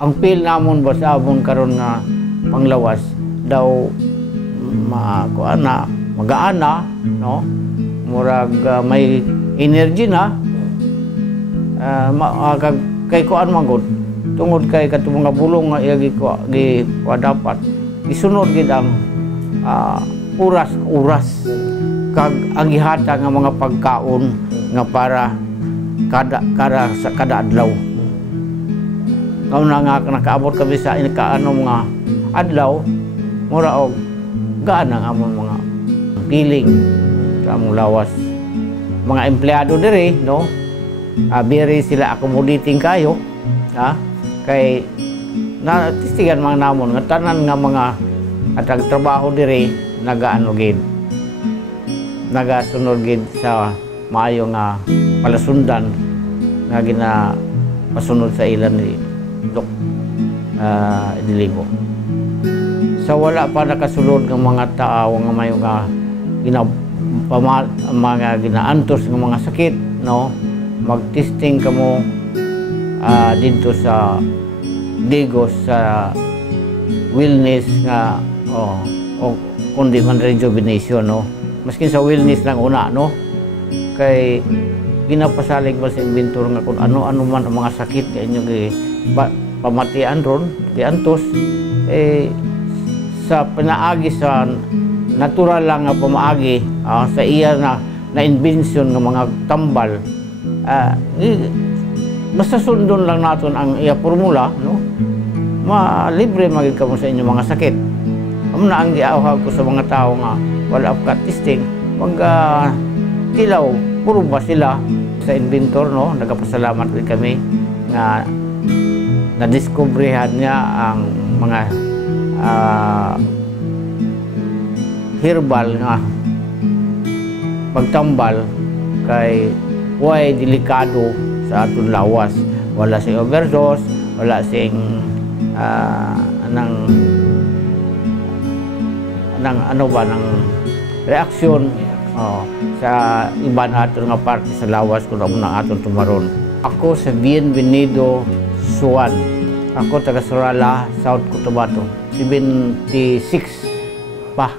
Ang pil namon ba sa amon karon nga panglawas daw magaana, no? Murag may energy na. Kay kuan man gud tungod kay katong mga bulong nga iya gi dapat isunod gid ang oras kag ang gihata nga mga pagkaon nga para sa kada adlaw. Kauna nga nakaabot kami sa inakaano mga adlaw, mura og gaan ang amon mga piling sa among lawas. Mga empleyado diri, no? Very sila accommodating kayo, ha? Kay natistigan mga namon nga tanan nga mga atag trabaho diri nagaano gid. Nagasunod gid sa maayo nga palasundan nga pasunod sa ilan ni Dok Ediligo. Sa wala pa nakasulod ng mga tao nga mayo nga mga ginaantos ng mga sakit, no? Mag-testing kamo dito sa Digos sa wellness nga o kundi man rejuvenation, no? Maskin sa wellness lang una, no? Kay ginapasalig ba sa inventor nga kung ano-ano man ang mga sakit nga inyo pamatian ron, giantos, sa pinaagi sa natural lang nga pamaagi sa iya na invention ng mga tambal, basta sundon lang naton ang iya formula, no? Libre magig kamo sa inyong mga sakit. Amo na ang giawhag ko sa mga tao nga wala pa testing, tilaw, puro ba sila sa inventor, no? Nagapasalamat din kami nga na-discoveryhan niya ang mga herbal nga pagtambal kay way delikado sa atong lawas. Wala sing overdose, wala sing ng reaksyon sa iba natin nga parte sa lawas kung ano na aton tumaron. Ako sa Bienvenido Suwan. Ako taga Surala, South Cotabato. 76 pa.